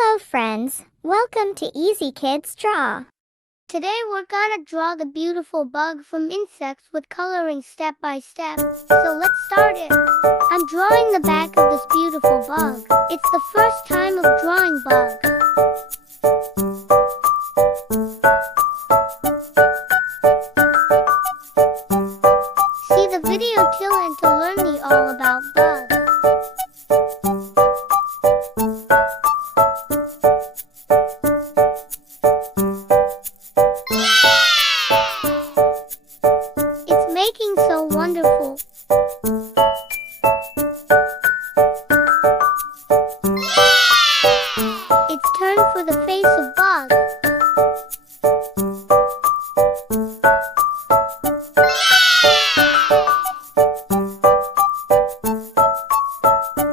Hello friends, welcome to Easy Kids Draw. Today we're gonna draw the beautiful bug from insects with coloring step by step. So let's start it. I'm drawing the back of this beautiful bug. It's the first time of drawing bug. See the video till end to learn me all about bug. It's making so wonderful. It's turn for the face of bug.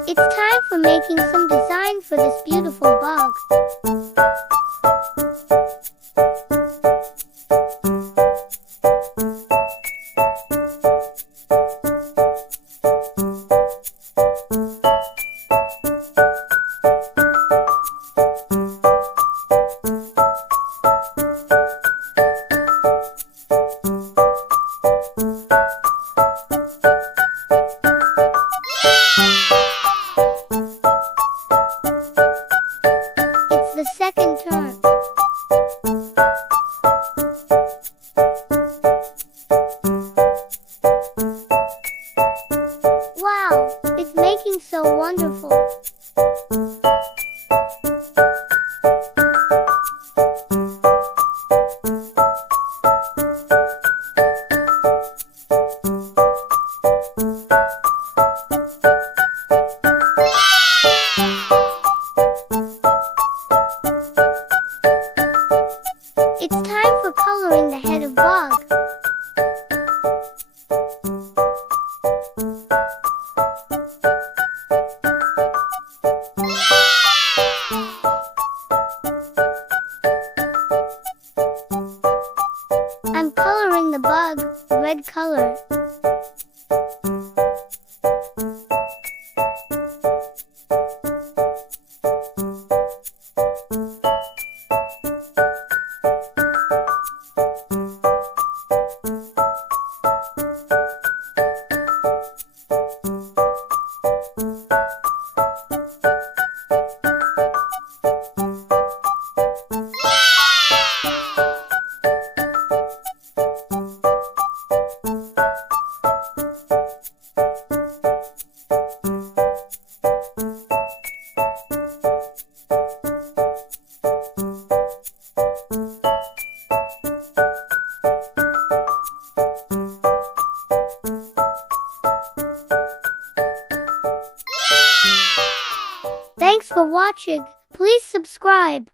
It's time for making some design for this beautiful bug. It's the second turn. Wow, it's making so wonderful. It's time for coloring the head of bug. I'm coloring the bug red color. Thanks for watching. Please subscribe.